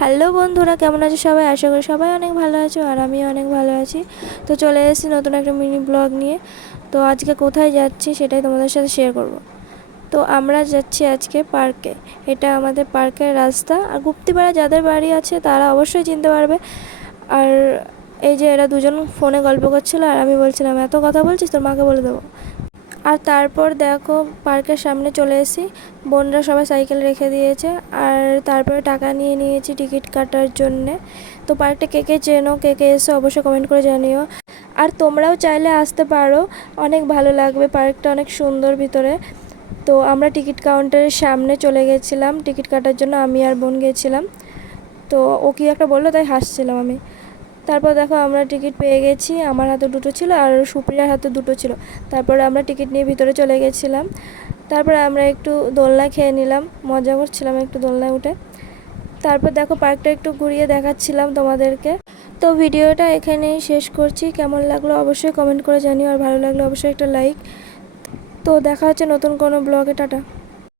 Hello বন্ধুরা, কেমন আছো সবাই? আশা করি সবাই অনেক ভালো আছো আর আমিও অনেক ভালো আছি। তো চলে এসেছি নতুন একটা মিনি ব্লগ নিয়ে। তো আজকে কোথায় যাচ্ছি সেটাই তোমাদের সাথে শেয়ার করব। তো আমরা যাচ্ছি আজকে পার্কে। এটা আমাদের পার্কের রাস্তা। আর গুপ্তিপাড়া যাদের বাড়ি আছে তারা অবশ্যই চিনতে পারবে। আর এই যে এরা দুজন ফোনে গল্প করছিল আর আমি বলছিলাম, এত কথা বলছিস, তোর মাকে বলে দেবো। আর তারপর দেখো পার্কের সামনে চলে এসেছি। বোনরা সবাই সাইকেল রেখে দিয়েছে। আর তারপরে টাকা নিয়ে নিয়েছি টিকিট কাটার জন্যে। তো পার্কটা কে কে চেনো, কে কে এসো অবশ্যই কমেন্ট করে জানিও। আর তোমরাও চাইলে আসতে পারো, অনেক ভালো লাগবে, পার্কটা অনেক সুন্দর ভিতরে। তো আমরা টিকিট কাউন্টারের সামনে চলে গেছিলাম টিকিট কাটার জন্য, আমি আর বোন গেছিলাম। তো ও কি একটা বললো তাই হাসছিলাম আমি। তারপর দেখো আমরা টিকিট পেয়ে গেছি, আমার হাতে দুটো ছিল আর সুপ্রিয়ার হাতে দুটো ছিল। তারপরে আমরা টিকিট নিয়ে ভিতরে চলে গেছিলাম। তারপরে আমরা একটু দোলনা খেয়ে নিলাম, মজা করছিলাম একটু দোলনায় উঠে। তারপর দেখো পার্কটা একটু ঘুরিয়ে দেখাচ্ছিলাম তোমাদেরকে। তো ভিডিওটা এখানেই শেষ করছি। কেমন লাগলো অবশ্যই কমেন্ট করে জানিও, আর ভালো লাগলো অবশ্যই একটা লাইক। তো দেখা হচ্ছে নতুন কোনো ব্লগে। টাটা।